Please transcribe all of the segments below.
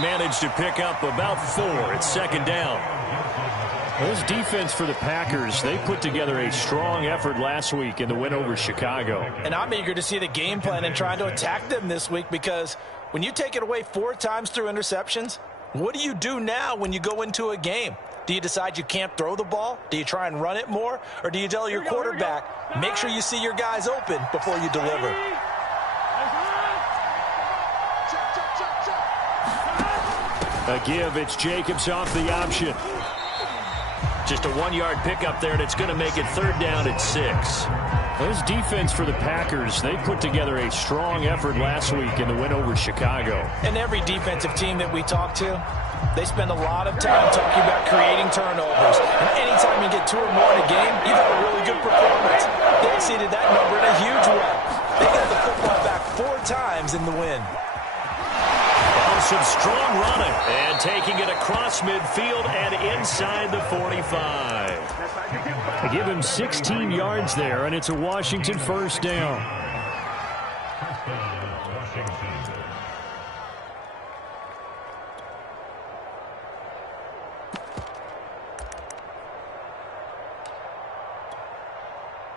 managed to pick up about 4. It's second down. This defense for the Packers, they put together a strong effort last week in the win over Chicago. And I'm eager to see the game plan and trying to attack them this week, because when you take it away 4 times through interceptions, what do you do now when you go into a game? Do you decide you can't throw the ball? Do you try and run it more? Or do you tell your quarterback, make sure you see your guys open before you deliver? A give, it's Jacobs off the option. Just a 1-yard pickup there, and it's going to make it third down at 6. This defense for the Packers, they put together a strong effort last week in the win over Chicago. And every defensive team that we talk to, they spend a lot of time talking about creating turnovers. And anytime you get 2 or more in a game, you've had a really good performance. They exceeded that number in a huge way. They got the football back 4 times in the win. Some strong running, and taking it across midfield and inside the 45. They give him 16 yards there, and it's a Washington first down.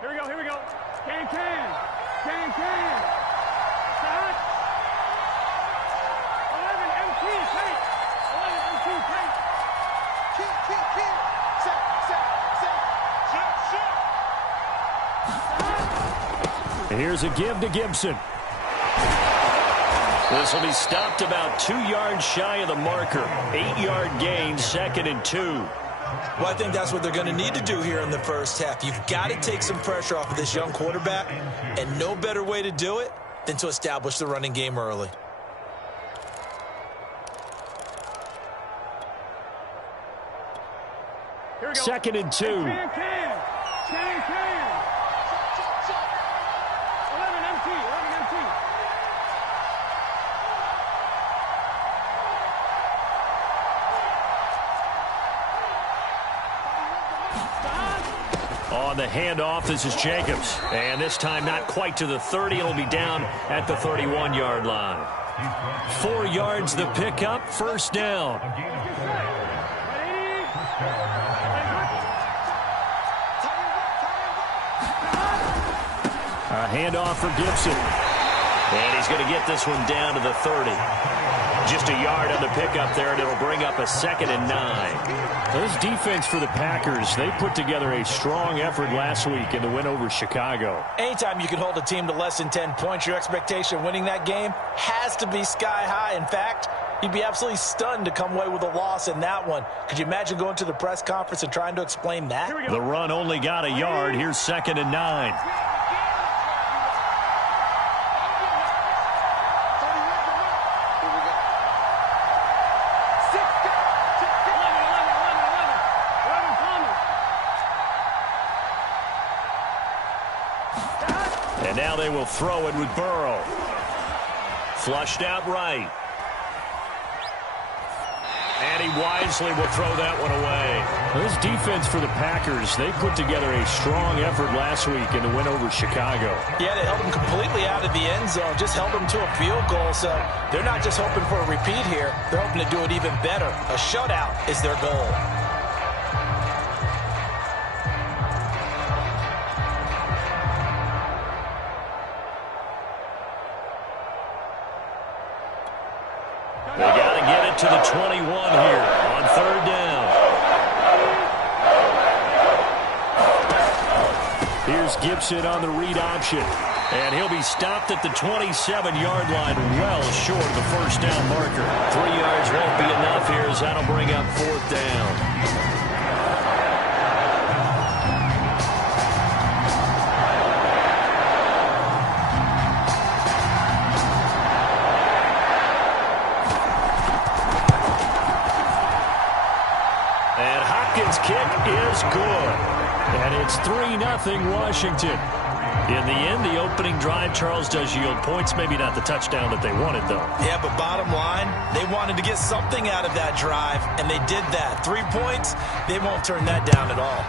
Here we go. Can. Stop. 11 MT, take. 11 MT, take. Kid. Set. Here's a give to Gibson. This will be stopped about 2 yards shy of the marker. 8-yard gain, 2nd and 2. Well, I think that's what they're going to need to do here in the first half. You've got to take some pressure off of this young quarterback, and no better way to do it than to establish the running game early. Here we go. 2nd and 2. Can. 11 MT. On the handoff, this is Jacobs. And this time not quite to the 30. It'll be down at the 31-yard line. 4 yards the pickup, first down. A handoff for Gibson. And he's going to get this one down to the 30. Just a yard on the pickup there, and it'll bring up a 2nd and 9. This defense for the Packers, they put together a strong effort last week in the win over Chicago. Anytime you can hold a team to less than 10 points, your expectation of winning that game has to be sky high. In fact, you'd be absolutely stunned to come away with a loss in that one. Could you imagine going to the press conference and trying to explain that? The run only got a yard. Here's 2nd and 9. And now they will throw it with Burrow. Flushed out right. And he wisely will throw that one away. This defense for the Packers, they put together a strong effort last week in the win over Chicago. Yeah, they held them completely out of the end zone, just held them to a field goal. So they're not just hoping for a repeat here. They're hoping to do it even better. A shutout is their goal. They got to get it to the 21 here on 3rd down. Here's Gibson on the read option. And he'll be stopped at the 27-yard line, well short of the first down marker. 3 yards won't be enough here, as that'll bring up 4th down. Kick is good. And it's 3-0 Washington. In the end, the opening drive, Charles, does yield points. Maybe not the touchdown that they wanted, though. Yeah, but bottom line, they wanted to get something out of that drive, and they did that. 3 points, they won't turn that down at all.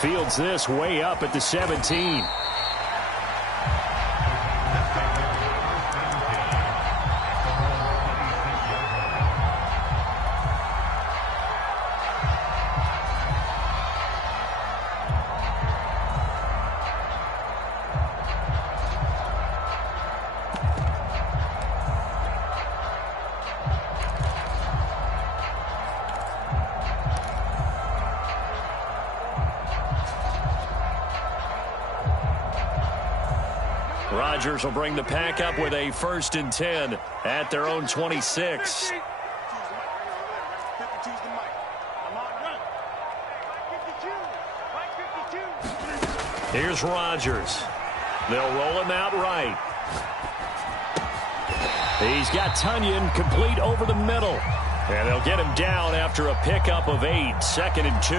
Fields this way up at the 17. Rodgers will bring the pack up with a 1st and 10 at their own 26. Here's Rodgers. They'll roll him out right. He's got Tunyon complete over the middle. And they'll get him down after a pickup of 8, 2nd and 2.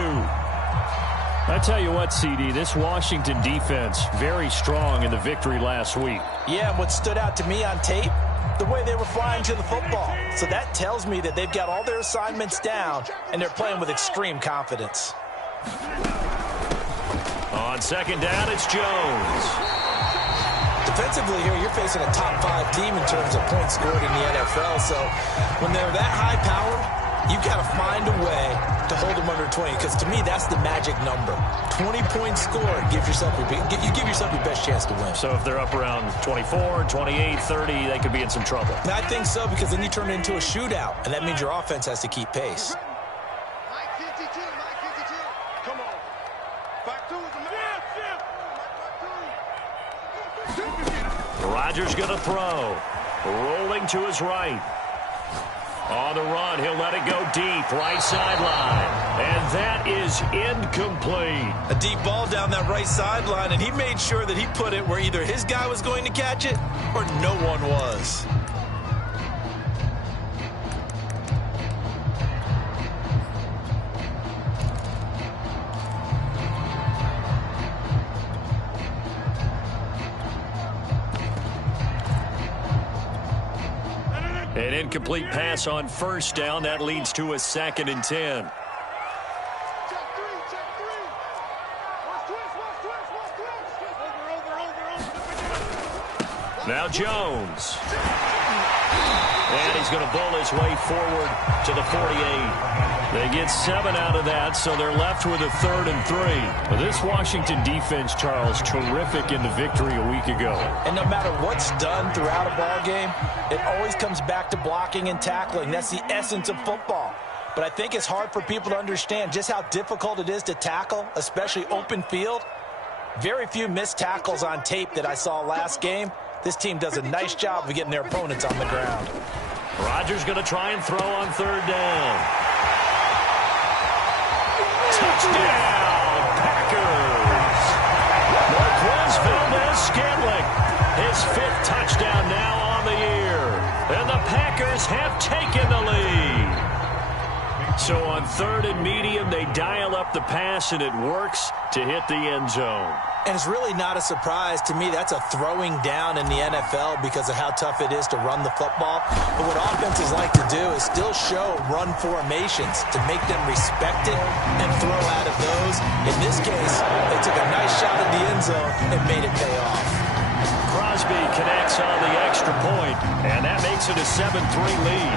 I tell you what, CD, this Washington defense, very strong in the victory last week. Yeah, and what stood out to me on tape, the way they were flying to the football. So that tells me that they've got all their assignments down, and they're playing with extreme confidence. On 2nd down, it's Jones. Defensively here, you're facing a top 5 team in terms of points scored in the NFL. So when they're that high-powered, you've got to find a way to hold them under 20, because to me, that's the magic number. 20 points scored, you give yourself your best chance to win. So if they're up around 24, 28, 30, they could be in some trouble. And I think so, because then you turn it into a shootout, and that means your offense has to keep pace. Come on. Back to it. Rodgers going to throw. Rolling to his right. On the run, he'll let it go deep, right sideline. And that is incomplete. A deep ball down that right sideline, and he made sure that he put it where either his guy was going to catch it or no one was. An incomplete pass on 1st down. That leads to a 2nd and 10. Now Jones. And he's going to bowl his way forward to the 48. They get 7 out of that, so they're left with a 3rd and 3. Well, this Washington defense, Charles, terrific in the victory a week ago. And no matter what's done throughout a ball game, it always comes back to blocking and tackling. That's the essence of football. But I think it's hard for people to understand just how difficult it is to tackle, especially open field. Very few missed tackles on tape that I saw last game. This team does a nice job of getting their opponents on the ground. Rodgers going to try and throw on 3rd down. Touchdown, Packers! Marquez Valdez-Scantling, his 5th touchdown now on the year. And the Packers have taken the lead. So on 3rd and medium, they dial up the pass, and it works to hit the end zone. And it's really not a surprise to me. That's a throwing down in the NFL because of how tough it is to run the football. But what offenses like to do is still show run formations to make them respect it and throw out of those. In this case, they took a nice shot at the end zone and made it pay off. Crosby connects on the extra point, and that makes it a 7-3 lead.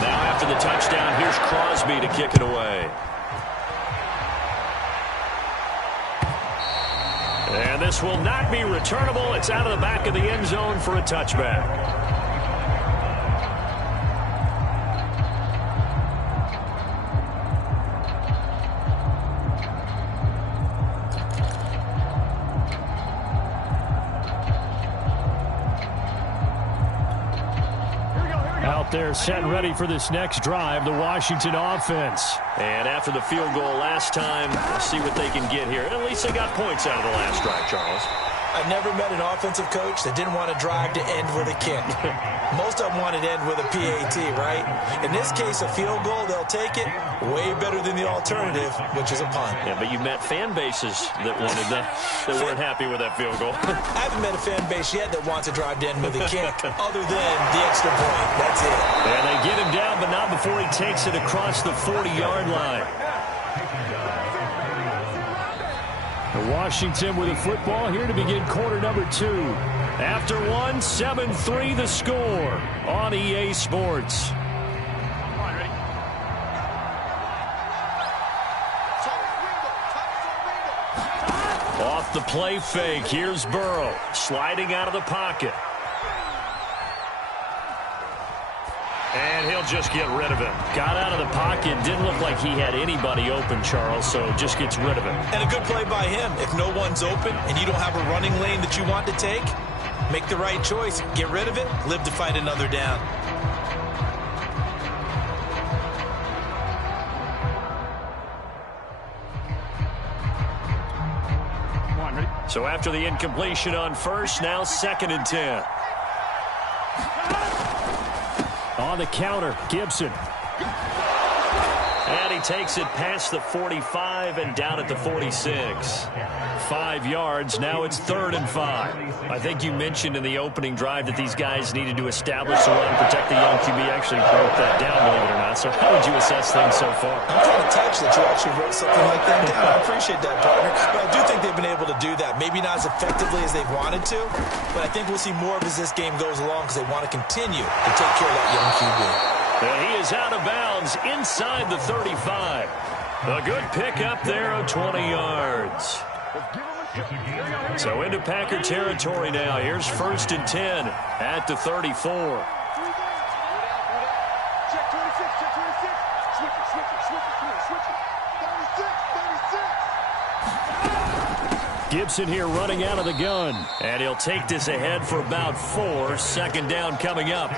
Now after the touchdown, here's Crosby to kick it away. And this will not be returnable. It's out of the back of the end zone for a touchback. Out there set and ready for this next drive, the Washington offense. And after the field goal last time, let's see what they can get here. At least they got points out of the last drive, Charles. I've never met an offensive coach that didn't want to drive to end with a kick. Most of them wanted to end with a PAT, right? In this case, a field goal, they'll take it. Way better than the alternative, which is a punt. Yeah, but you met fan bases that wanted that weren't happy with that field goal. I haven't met a fan base yet that wants to drive to end with a kick, other than the extra point. That's it. And they get him down, but not before he takes it across the 40-yard line. Washington with a football here to begin quarter number 2. After 1, 7-3 the score on EA Sports. Off the play fake, here's Burrow sliding out of the pocket. And And he'll just get rid of it. Got out of the pocket. Didn't look like he had anybody open, Charles, so just gets rid of it. And a good play by him. If no one's open and you don't have a running lane that you want to take, make the right choice. Get rid of it. Live to fight another down. So after the incompletion on first, now 2nd and 10. On the counter, Gibson. And he takes it past the 45 and down at the 46. 5 yards. Now it's 3rd and 5. I think you mentioned in the opening drive that these guys needed to establish the run, protect the young QB. Actually broke that down, believe it or not. So how would you assess things so far? I'm trying to touch that you actually wrote something like that down. I appreciate that, partner. But I do think they've been able to do that. Maybe not as effectively as they've wanted to, but I think we'll see more of as this game goes along because they want to continue to take care of that young QB. And he is out of bounds inside the 35. A good pickup there of 20 yards. So into Packer territory now. Here's 1st and 10 at the 34. Gibson here running out of the gun. And he'll take this ahead for about 4. 2nd down coming up.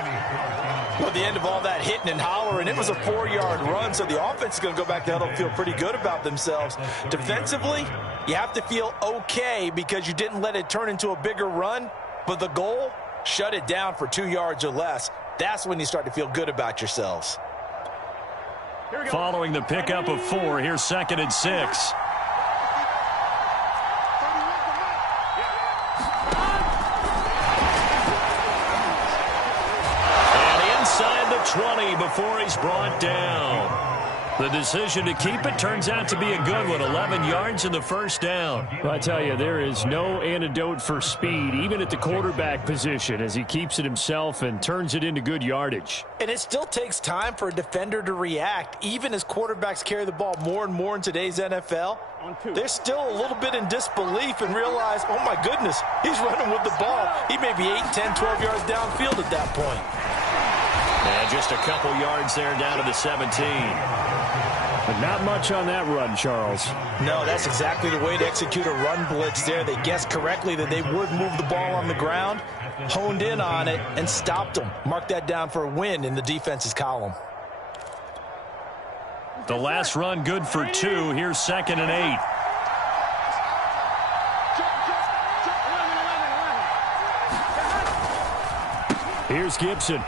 Well, at the end of all that hitting and hollering, it was a 4-yard run, so the offense is going to go back to huddle and feel pretty good about themselves. Defensively, you have to feel okay because you didn't let it turn into a bigger run, but the goal, shut it down for 2 yards or less. That's when you start to feel good about yourselves. Following the pickup of 4, here's 2nd and 6. Inside the 20 before he's brought down. The decision to keep it turns out to be a good one. 11 yards in the 1st down. Well, I tell you, there is no antidote for speed, even at the quarterback position, as he keeps it himself and turns it into good yardage. And it still takes time for a defender to react, even as quarterbacks carry the ball more and more in today's NFL. They're still a little bit in disbelief and realize, oh my goodness, he's running with the ball. He may be 8, 10, 12 yards downfield at that point. And just a couple yards there down to the 17. But not much on that run, Charles. No, that's exactly the way to execute a run blitz there. They guessed correctly that they would move the ball on the ground, honed in on it, and stopped them. Mark that down for a win in the defense's column. The last run good for 2. Here's 2nd and 8. Here's Gibson.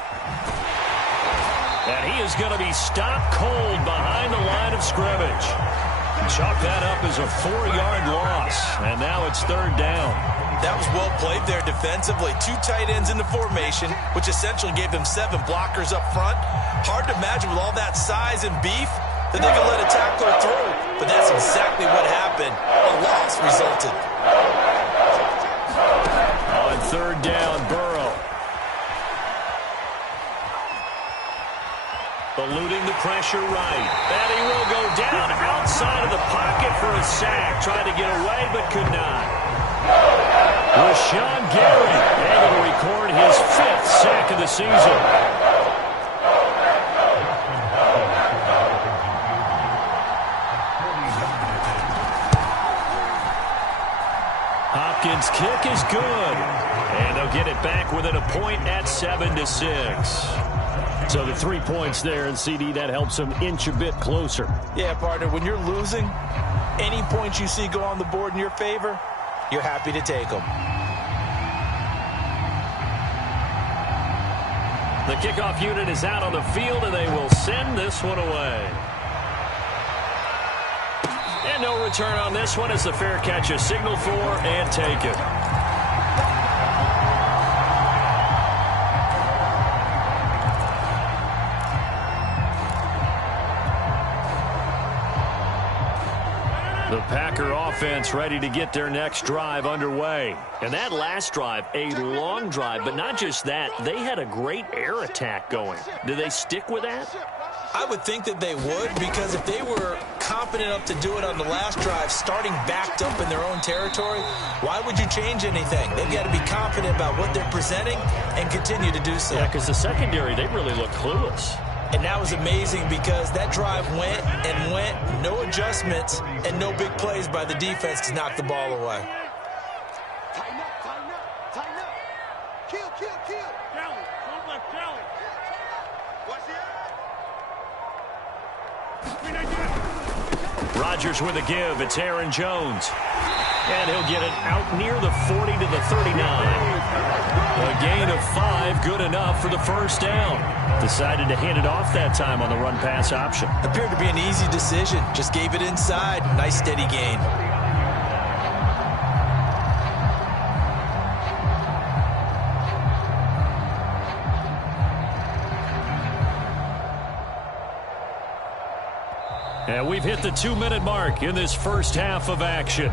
And he is going to be stopped cold behind the line of scrimmage. Chalk that up as a 4-yard loss. And now it's 3rd down. That was well played there defensively. 2 tight ends in the formation, which essentially gave them 7 blockers up front. Hard to imagine with all that size and beef that they could let a tackler through. But that's exactly what happened. A loss resulted. On 3rd down, Burrow. Eluding the pressure right. And he will go down outside of the pocket for a sack. Tried to get away, but could not. Rashawn Gary able to record his 5th sack of the season. Hopkins' kick is good. And they'll get it back within a point at 7-6. So the 3 points there, and CD, that helps them inch a bit closer. Yeah, partner, when you're losing, any points you see go on the board in your favor, you're happy to take them. The kickoff unit is out on the field, and they will send this one away. And no return on this one as the fair catch is signaled for and taken. The Packer offense ready to get their next drive underway. And that last drive, a long drive, but not just that, they had a great air attack going. Do they stick with that? I would think that they would, because if they were confident enough to do it on the last drive, starting backed up in their own territory, why would you change anything? They've got to be confident about what they're presenting and continue to do so. Yeah, because the secondary, they really look clueless. And that was amazing because that drive went and went, no adjustments, and no big plays by the defense to knock the ball away. Tighten up, tighten up, tighten up. Kill, kill, kill. Kelly, don't left, Kelly. Watch the Rodgers with a give. It's Aaron Jones. And he'll get it out near the 40 to the 39. A gain of 5, good enough for the first down. Decided to hand it off that time on the run-pass option. Appeared to be an easy decision. Just gave it inside. Nice, steady gain. And we've hit the 2-minute mark in this first half of action.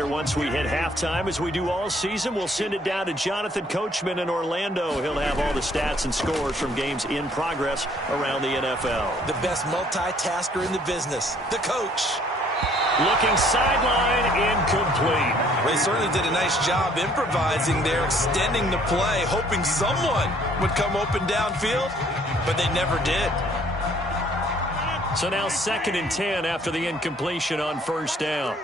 Once we hit halftime, as we do all season, we'll send it down to Jonathan Coachman in Orlando. He'll have all the stats and scores from games in progress around the NFL. The best multitasker in the business, the coach. Looking sideline, incomplete. They certainly did a nice job improvising there, extending the play, hoping someone would come open downfield, but they never did. So now 2nd and 10 after the incompletion on first down.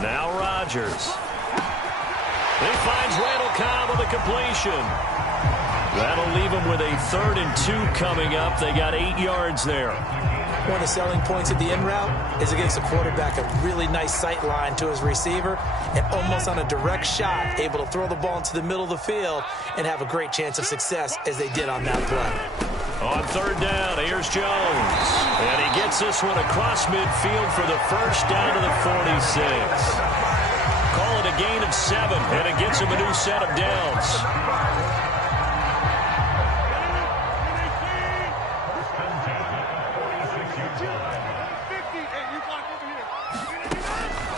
Now Rodgers. He finds Randall Cobb with a completion. That'll leave him with a 3rd and 2 coming up. They got 8 yards there. One of the selling points of the in route is it gives the quarterback a really nice sight line to his receiver and almost on a direct shot able to throw the ball into the middle of the field and have a great chance of success as they did on that play. On 3rd down, here's Jones. And he gets this one across midfield for the first down to the 46. Call it a gain of 7, and it gets him a new set of downs.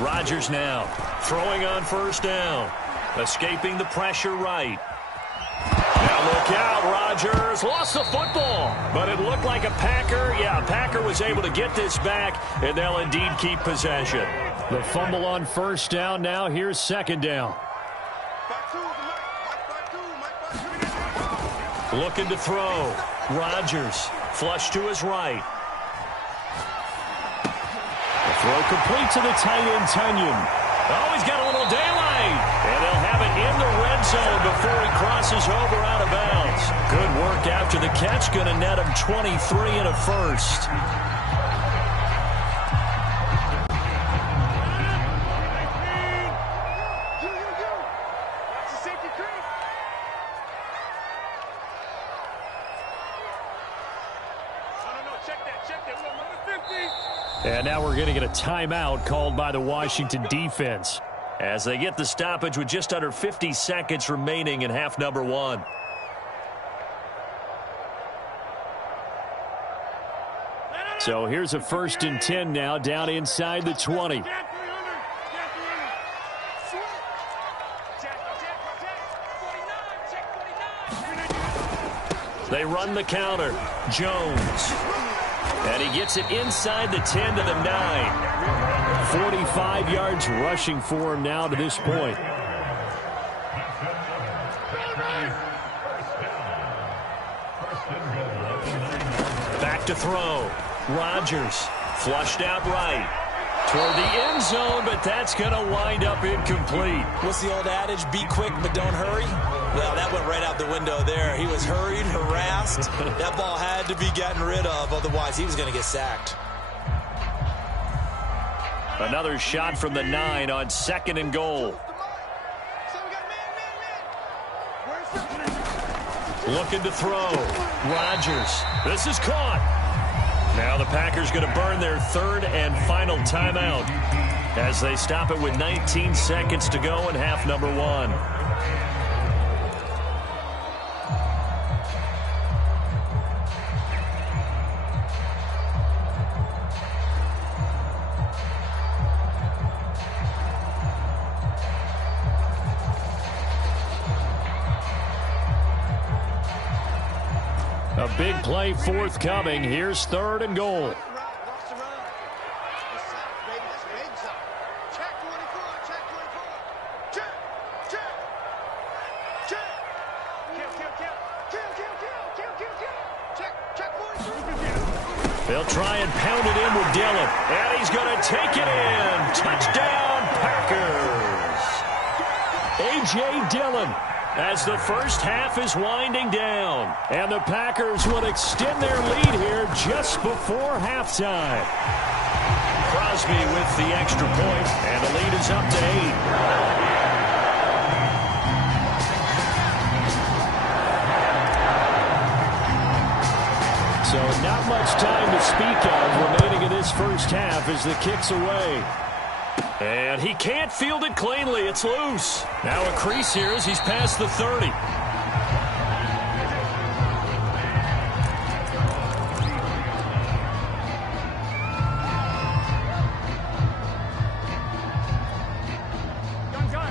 Rodgers now throwing on first down. Escaping the pressure right. Now look out, Rodgers lost the football, but it looked like a Packer. Yeah, Packer was able to get this back, and they'll indeed keep possession. The fumble on first down. Now here's 2nd down. Looking to throw. Rodgers flush to his right. The throw complete to the tight end, Tunyon. Oh, he's got a little daylight. And they'll have it in the red zone before he crosses over out of bounds. Good work after the catch. Going to net him 23 and a first. And now we're going to get a timeout called by the Washington defense as they get the stoppage with just under 50 seconds remaining in half number 1. So here's a 1st and 10 now down inside the 20. They run the counter. Jones. And he gets it inside the 10 to the 9. 45 yards rushing for him now to this point. Back to throw. Rodgers flushed out right. Toward the end zone, but that's going to wind up incomplete. What's the old adage? Be quick, but don't hurry. Well, that went right out the window there. He was hurried, harassed. That ball had to be gotten rid of, otherwise he was going to get sacked. Another shot from the 9 on 2nd and goal. Looking to throw. Rodgers. This is caught. Now the Packers going to burn their 3rd and final timeout as they stop it with 19 seconds to go in half number 1. big play forthcoming. Here's 3rd and goal. They'll try and pound it in with Dillon. And he's going to take it in. Touchdown, Packers. A.J. Dillon as the first half is winding down. And the Packers will extend their lead here just before halftime. Crosby with the extra point, and the lead is up to 8. So not much time to speak of remaining in this first half as the kick's away. And he can't field it cleanly. It's loose. Now a crease here as he's past the 30.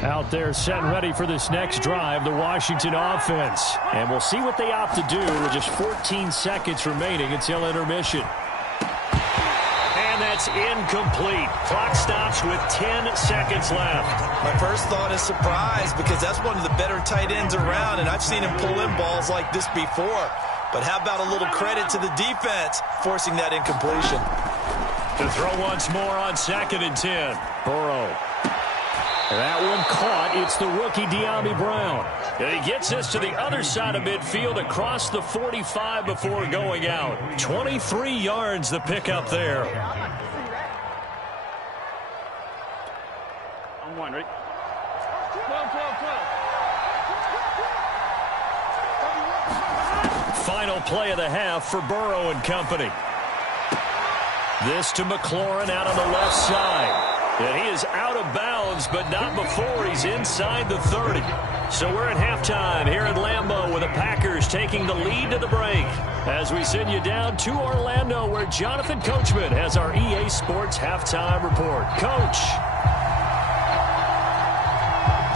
Out there set and ready for this next drive, the Washington offense. And we'll see what they opt to do with just 14 seconds remaining until intermission. And that's incomplete. Clock stops with 10 seconds left. My first thought is surprise because that's one of the better tight ends around, and I've seen him pull in balls like this before. But how about a little credit to the defense forcing that incompletion? To throw once more on 2nd and 10. Burrow. That one caught. It's the rookie De'Ami Brown. And he gets this to the other side of midfield across the 45 before going out. 23 yards the pickup there. On 1, right? 12. Final play of the half for Burrow and company. This to McLaurin out on the left side. And he is out of bounds, but not before he's inside the 30. So we're at halftime here at Lambeau with the Packers taking the lead to the break. As we send you down to Orlando where Jonathan Coachman has our EA Sports halftime report. Coach.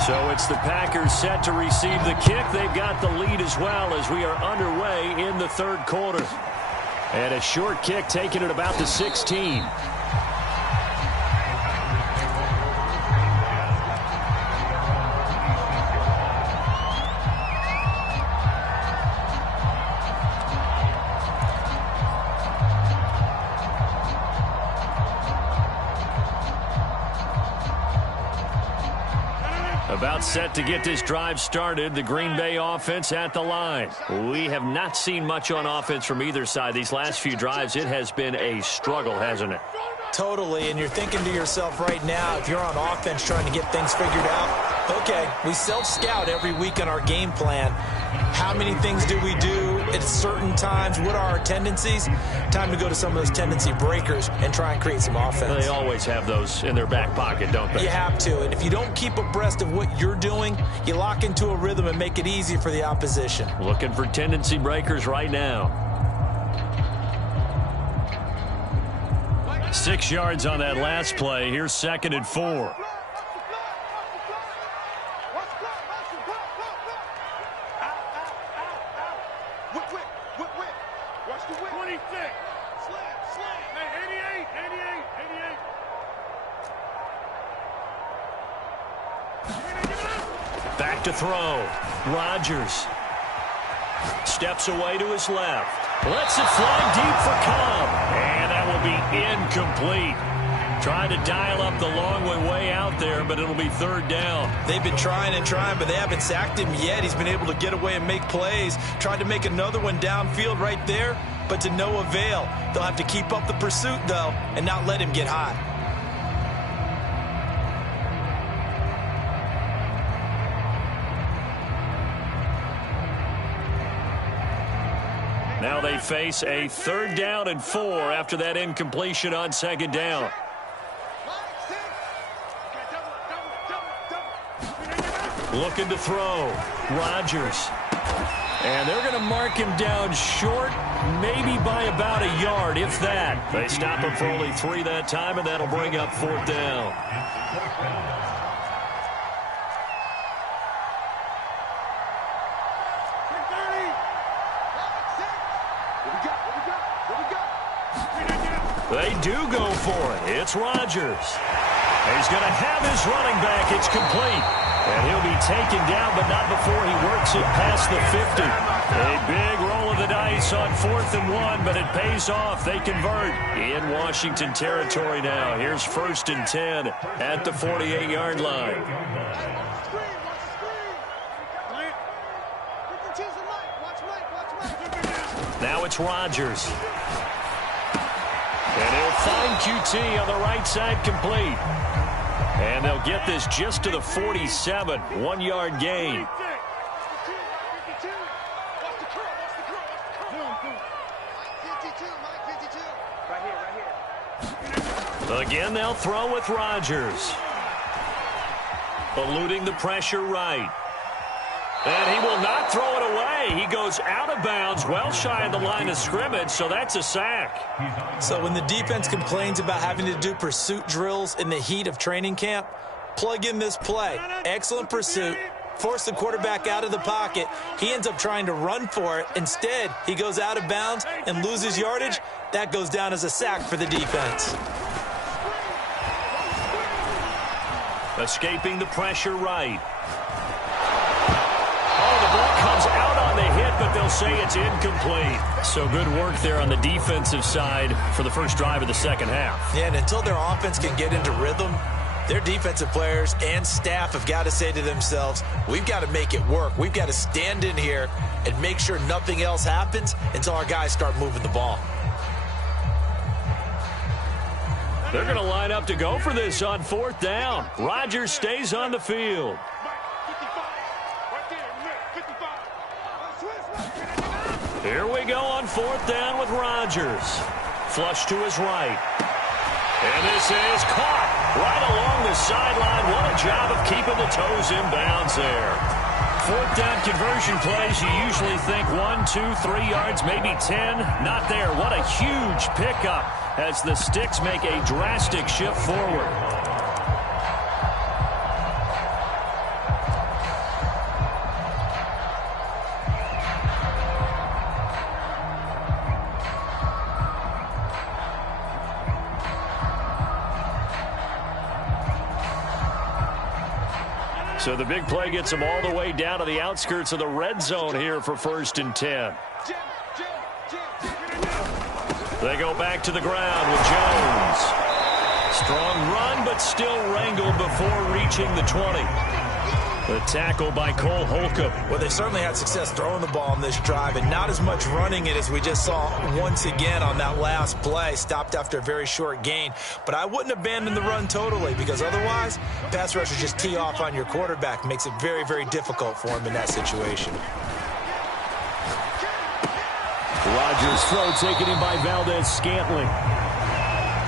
So it's the Packers set to receive the kick. They've got the lead as well as we are underway in the 3rd quarter. And a short kick taken at about the 16. About set to get this drive started, the Green Bay offense at the line. We have not seen much on offense from either side. These last few drives, it has been a struggle, hasn't it? Totally, and you're thinking to yourself right now, if you're on offense trying to get things figured out, okay, we self-scout every week on our game plan. How many things do we do at certain times? What are our tendencies? Time to go to some of those tendency breakers and try and create some offense. They always have those in their back pocket, don't they? You have to, and if you don't keep abreast of what you're doing, you lock into a rhythm and make it easy for the opposition. Looking for tendency breakers right now. 6 yards on that last play. Here's 2nd and 4. Back to throw. Rodgers steps away to his left. Lets it fly deep for Cobb. And that will be incomplete. Trying to dial up the long way out there, but it'll be 3rd down. They've been trying and trying, but they haven't sacked him yet. He's been able to get away and make plays. Tried to make another one downfield right there, but to no avail. They'll have to keep up the pursuit, though, and not let him get hot. Now they face a 3rd down and 4 after that incompletion on 2nd down. Looking to throw. Rodgers. And they're going to mark him down short, maybe by about a yard, if that. They stop him for only 3 that time, and that'll bring up 4th down. They do go for it. It's Rodgers. He's going to have his running back. It's complete. And he'll be taken down, but not before he works it past the 50. A big roll of the dice on 4th and 1, but it pays off. They convert in Washington territory now. Here's 1st and 10 at the 48-yard line. Now it's Rodgers. And he'll find QT on the right side, complete. And they'll get this just to the 47, 1-yard gain. Again, they'll throw with Rodgers. Eluding the pressure right. And he will not throw it away. He goes out of bounds, well shy of the line of scrimmage, so that's a sack. So when the defense complains about having to do pursuit drills in the heat of training camp, plug in this play. Excellent pursuit. Force the quarterback out of the pocket. He ends up trying to run for it. Instead, he goes out of bounds and loses yardage. That goes down as a sack for the defense. Escaping the pressure right. The ball comes out on the hit, but they'll say it's incomplete. So good work there on the defensive side for the first drive of the second half. Yeah, and until their offense can get into rhythm, their defensive players and staff have got to say to themselves, we've got to make it work. We've got to stand in here and make sure nothing else happens until our guys start moving the ball. They're going to line up to go for this on 4th down. Rodgers stays on the field. Here we go on 4th down with Rodgers. Flush to his right. And this is caught right along the sideline. What a job of keeping the toes in bounds there. 4th down conversion plays, you usually think 1, 2, 3 yards, maybe 10. Not there. What a huge pickup as the Sticks make a drastic shift forward. So the big play gets them all the way down to the outskirts of the red zone here for 1st and 10. They go back to the ground with Jones. Strong run, but still wrangled before reaching the 20. The tackle by Cole Holcomb. Well, they certainly had success throwing the ball on this drive, and not as much running it as we just saw once again on that last play. Stopped after a very short gain. But I wouldn't abandon the run totally, because otherwise, pass rushers just tee off on your quarterback. Makes it very, very difficult for him in that situation. Rodgers' throw taken in by Valdez-Scantling.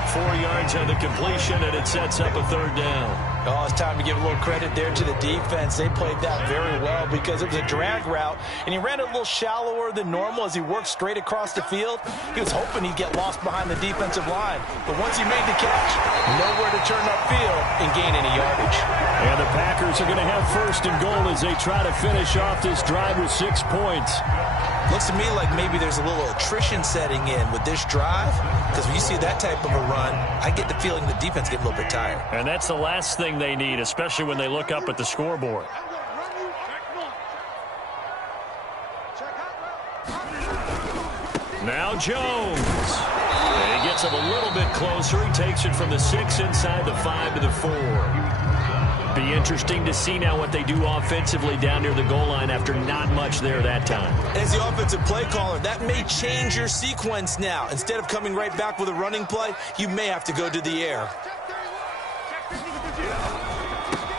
4 yards on the completion, and it sets up a 3rd down. Oh, it's time to give a little credit there to the defense. They played that very well because it was a drag route, and he ran it a little shallower than normal as he worked straight across the field. He was hoping he'd get lost behind the defensive line, but once he made the catch, nowhere to turn upfield and gain any yardage. And the Packers are going to have 1st and goal as they try to finish off this drive with 6 points. Looks to me like maybe there's a little attrition setting in with this drive, because when you see that type of a run, I get the feeling the defense getting a little bit tired. And that's the last thing they need, especially when they look up at the scoreboard. Now Jones. And he gets him a little bit closer. He takes it from the 6 inside the 5 to the 4. Be interesting to see now what they do offensively down near the goal line after not much there that time. As the offensive play caller, that may change your sequence now. Instead of coming right back with a running play, you may have to go to the air.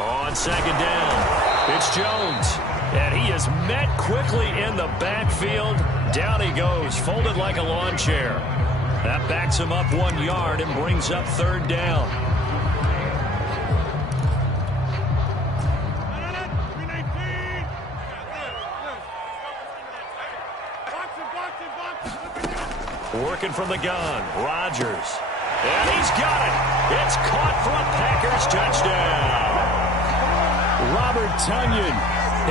On 2nd down, it's Jones. And he is met quickly in the backfield. Down he goes, folded like a lawn chair. That backs him up 1 yard and brings up 3rd down. Working from the gun, Rodgers. And he's got it. It's caught for a Packers touchdown. Robert Tonyan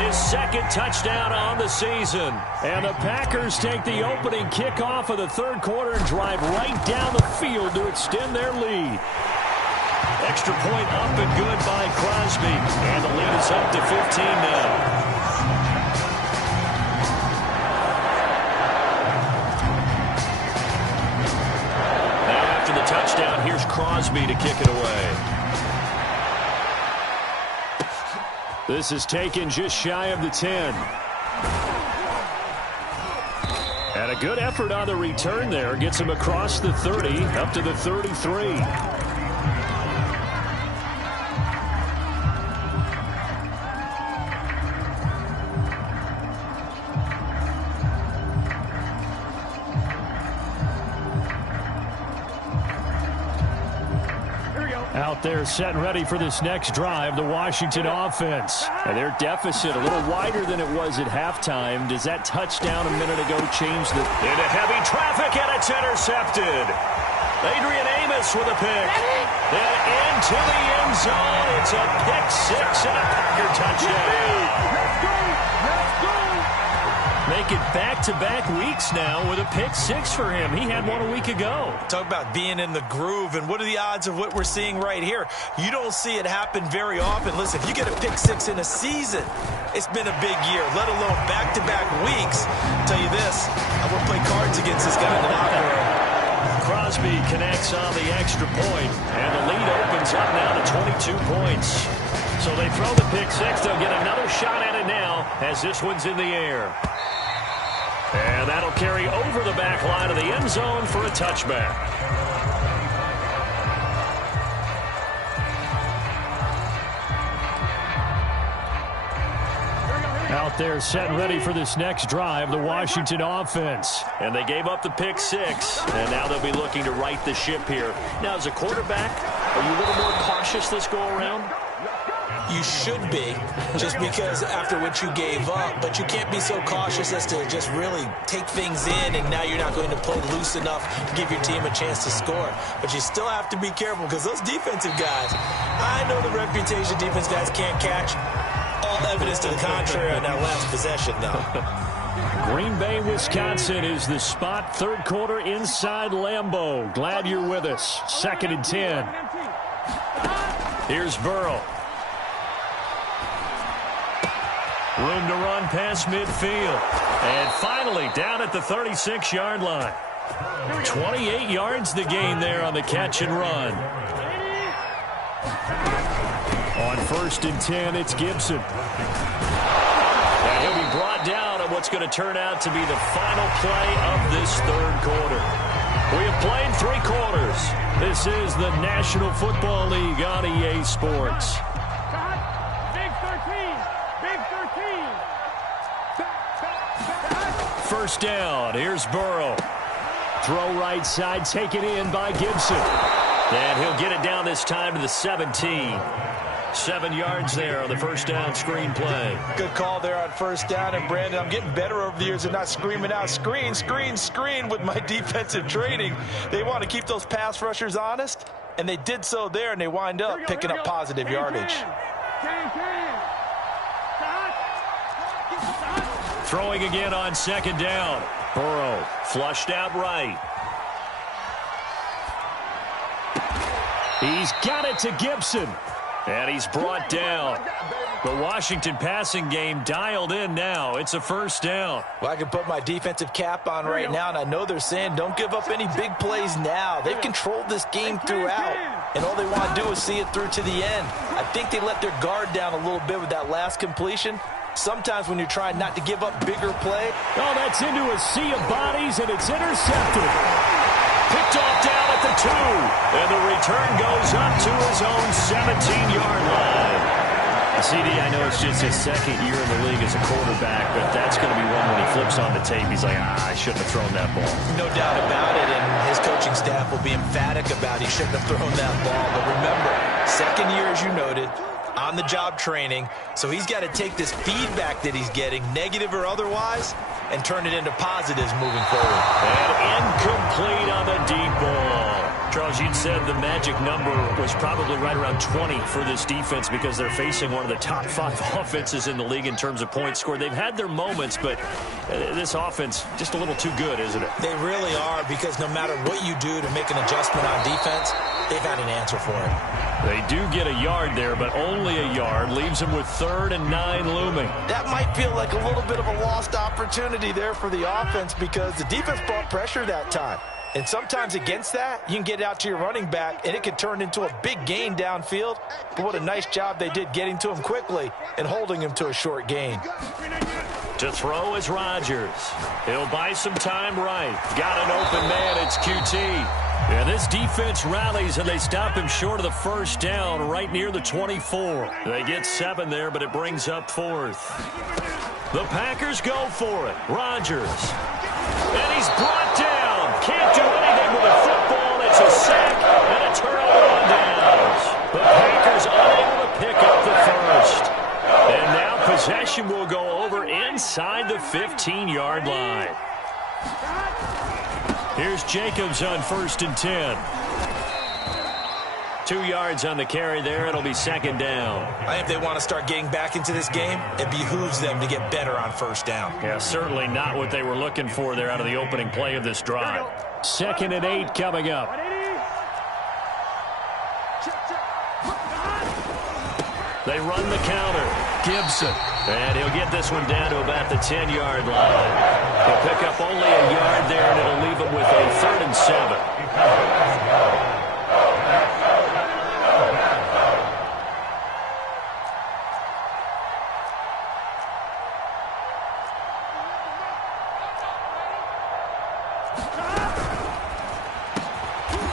his second touchdown on the season. And the Packers take the opening kickoff of the third quarter and drive right down the field to extend their lead. Extra point up and good by Crosby. And the lead is up to 15 now. Touchdown, here's Crosby to kick it away. This is taken just shy of the 10. And a good effort on the return there. Gets him across the 30, up to the 33. Out there set and ready for this next drive, the Washington offense. And their deficit a little wider than it was at halftime. Does that touchdown a minute ago change the... Into heavy traffic, and it's intercepted. Adrian Amos with a pick. Then into the end zone. It's a pick six and a Packer touchdown. Let's go! Let's go! Make it back-to-back weeks now with a pick six for him. He had one a week ago. Talk about being in the groove, and what are the odds of what we're seeing right here? You don't see it happen very often. Listen, if you get a pick six in a season, it's been a big year, let alone back-to-back weeks. I'll tell you this, I would play cards against this guy in the locker room. Crosby connects on the extra point, and the lead opens up now to 22 points. So they throw the pick six. They'll get another shot at it now as this one's in the air. And that'll carry over the back line of the end zone for a touchback. Out there set and ready for this next drive, the Washington offense. And they gave up the pick six, and now they'll be looking to right the ship here. Now, as a quarterback, are you a little more cautious this go-around? You should be, just because after what you gave up, but you can't be so cautious as to just really take things in, and now you're not going to play loose enough to give your team a chance to score. But you still have to be careful, because those defensive guys, I know the reputation defense guys can't catch. All evidence to the contrary on that last possession, though. Green Bay, Wisconsin is the spot. Third quarter inside Lambeau. Glad you're with us. 2nd and 10. Here's Burrow. Room to run past midfield. And finally down at the 36-yard line. 28 yards the gain there on the catch and run. On 1st and 10, it's Gibson. And he'll be brought down on what's going to turn out to be the final play of this third quarter. We have played 3 quarters. This is the National Football League on EA Sports. First down. Here's Burrow. Throw right side, taken in by Gibson. And he'll get it down this time to the 17. 7 yards there on the first down screen play. Good call there on first down. And, Brandon, I'm getting better over the years and not screaming out screen, screen, screen with my defensive training. They want to keep those pass rushers honest, and they did so there, and they wind up picking up positive yardage. Throwing again on 2nd down. Burrow flushed out right. He's got it to Gibson. And he's brought down. The Washington passing game dialed in now. It's a first down. Well, I can put my defensive cap on right now, and I know they're saying don't give up any big plays now. They've controlled this game throughout, and all they want to do is see it through to the end. I think they let their guard down a little bit with that last completion. Sometimes when you're trying not to give up bigger play. Oh, that's into a sea of bodies, and it's intercepted. Picked off down at the 2. And the return goes up to his own 17-yard line. CD, I know it's just his 2nd year in the league as a quarterback, but that's going to be one when he flips on the tape. He's like, I shouldn't have thrown that ball. No doubt about it, and his coaching staff will be emphatic about he shouldn't have thrown that ball. But remember, 2nd year, as you noted, on-the-job training, so he's got to take this feedback that he's getting, negative or otherwise, and turn it into positives moving forward. And incomplete on the deep ball. Charles, you'd said the magic number was probably right around 20 for this defense because they're facing one of the top 5 offenses in the league in terms of points scored. They've had their moments, but this offense just a little too good, isn't it? They really are, because no matter what you do to make an adjustment on defense, they've had an answer for it. They do get a yard there, but only a yard. Leaves them with 3rd and 9 looming. That might feel like a little bit of a lost opportunity there for the offense because the defense brought pressure that time. And sometimes against that, you can get out to your running back, and it can turn into a big gain downfield. But what a nice job they did getting to him quickly and holding him to a short gain. To throw is Rodgers. He'll buy some time right. Got an open man. It's QT. And this defense rallies, and they stop him short of the first down right near the 24. They get 7 there, but it brings up 4th. The Packers go for it. Rodgers. And he's brought down. Can't do anything with a football. It's a sack and a turnover on downs. The Packers unable to pick up the first. And now possession will go over inside the 15-yard line. Here's Jacobs on 1st and 10. 2 yards on the carry there. It'll be 2nd down. I think they want to start getting back into this game. It behooves them to get better on 1st down. Yeah, certainly not what they were looking for there out of the opening play of this drive. 2nd and 8 coming up. They run the counter. Gibson. And he'll get this one down to about the 10-yard line. He'll pick up only a yard there, and it'll leave him with a 3rd and 7.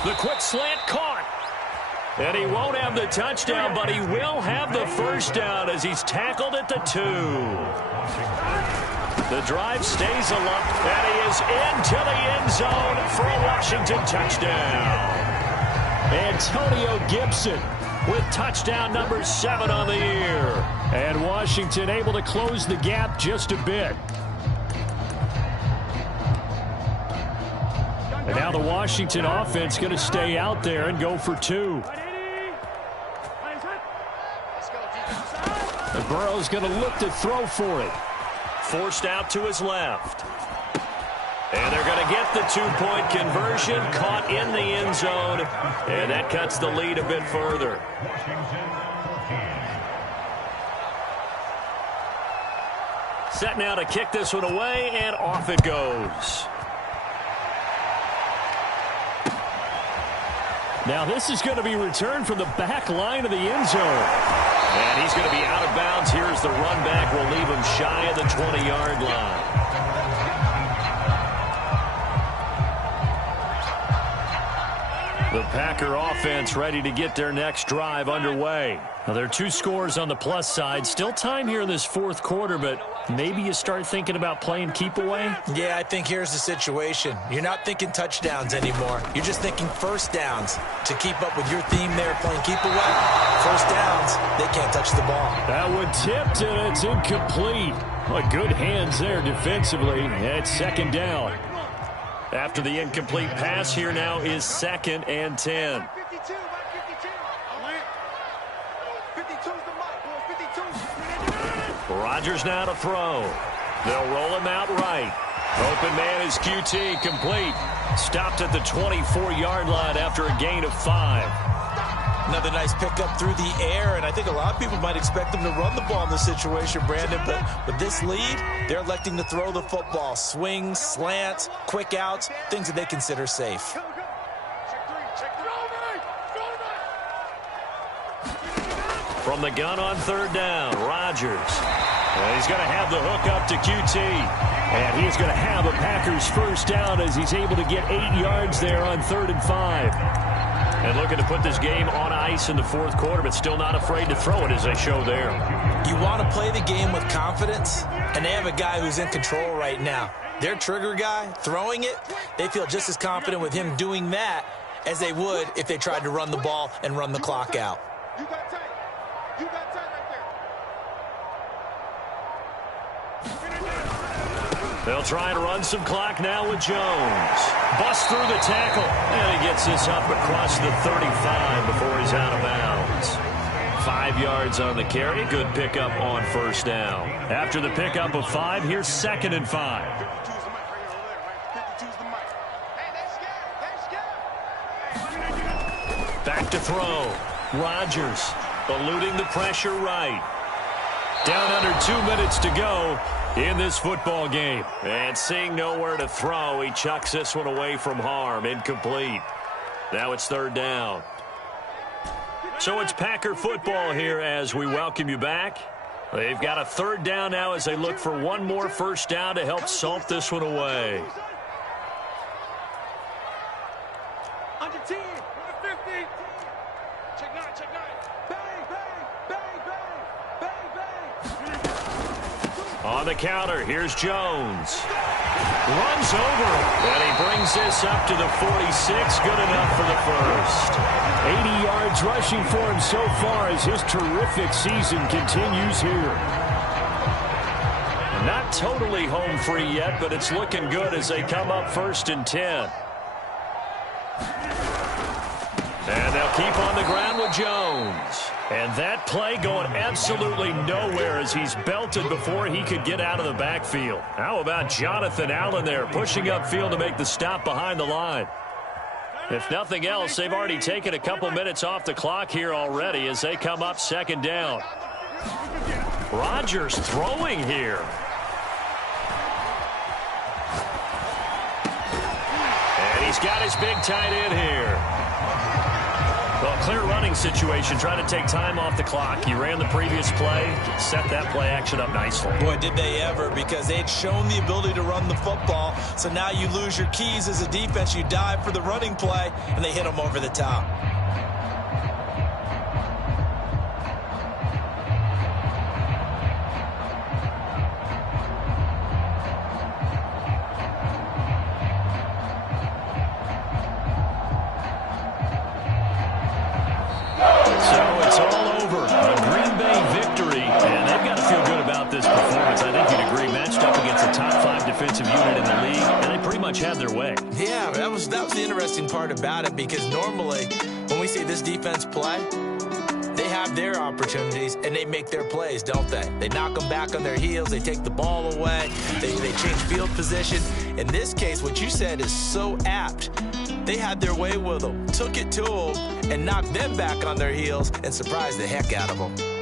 The quick slant caught. And he won't have the touchdown, but he will have the first down as he's tackled at the 2. The drive stays alive, and he is into the end zone for a Washington touchdown. Antonio Gibson with touchdown number 7 on the year. And Washington able to close the gap just a bit. And now the Washington offense going to stay out there and go for 2. And Burrow's going to look to throw for it. Forced out to his left. And they're going to get the 2-point conversion, caught in the end zone. And that cuts the lead a bit further. Set now to kick this one away, and off it goes. Now this is going to be returned from the back line of the end zone. And he's going to be out of bounds. Here's the run back. Will leave him shy of the 20-yard line. The Packer offense ready to get their next drive underway. Now, there are 2 scores on the plus side. Still time here in this 4th quarter, but maybe you start thinking about playing keep away? Yeah, I think here's the situation. You're not thinking touchdowns anymore. You're just thinking first downs. To keep up with your theme there, playing keep away, first downs, they can't touch the ball. That one tipped, and it's incomplete. Well, good hands there defensively. It's 2nd down. After the incomplete pass, here now is 2nd and 10. Rodgers now to throw. They'll roll him out right. Open man is QT, complete. Stopped at the 24-yard line after a gain of 5. Another nice pickup through the air, and I think a lot of people might expect them to run the ball in this situation, Brandon, but with this lead, they're electing to throw the football. Swings, slants, quick outs, things that they consider safe. From the gun on 3rd down, Rodgers. And he's going to have the hook up to QT. And he's going to have a Packers first down as he's able to get 8 yards there on 3rd and 5. And looking to put this game on ice in the 4th quarter, but still not afraid to throw it as they show there. You want to play the game with confidence, and they have a guy who's in control right now. Their trigger guy, throwing it, they feel just as confident with him doing that as they would if they tried to run the ball and run the clock out. You got time. You got time right there. They'll try and run some clock now with Jones. Bust through the tackle. And he gets this up across the 35 before he's out of bounds. 5 yards on the carry. Good pickup on first down. After the pickup of 5, here's 2nd and 5. Back to throw. Rodgers eluding the pressure right. Down under 2 minutes to go in this football game. And seeing nowhere to throw, he chucks this one away from harm. Incomplete. Now it's 3rd down. So it's Packer football here as we welcome you back. They've got a 3rd down now as they look for one more first down to help salt this one away. Under 10, under 50. Check 9, check 9. Bang, bang, bang, bang, bang, bang. On the counter, here's Jones. Runs over, and he brings this up to the 46. Good enough for the first. 80 yards rushing for him so far as his terrific season continues here. Not totally home free yet, but it's looking good as they come up 1st and 10. And they'll keep on the ground with Jones. And that play going absolutely nowhere as he's belted before he could get out of the backfield. How about Jonathan Allen there pushing upfield to make the stop behind the line? If nothing else, they've already taken a couple minutes off the clock here already as they come up 2nd down. Rodgers throwing here. And he's got his big tight end here. Well, clear running situation, trying to take time off the clock. He ran the previous play, set that play action up nicely. Boy, did they ever, because they'd shown the ability to run the football. So now you lose your keys as a defense. You dive for the running play, and they hit them over the top. Had their way. Yeah, that was the interesting part about it, because normally when we see this defense play, they have their opportunities and they make their plays, don't they? They knock them back on their heels, they take the ball away, they change field position. In this case, what you said is so apt. They had their way with them, took it to them, and knocked them back on their heels and surprised the heck out of them.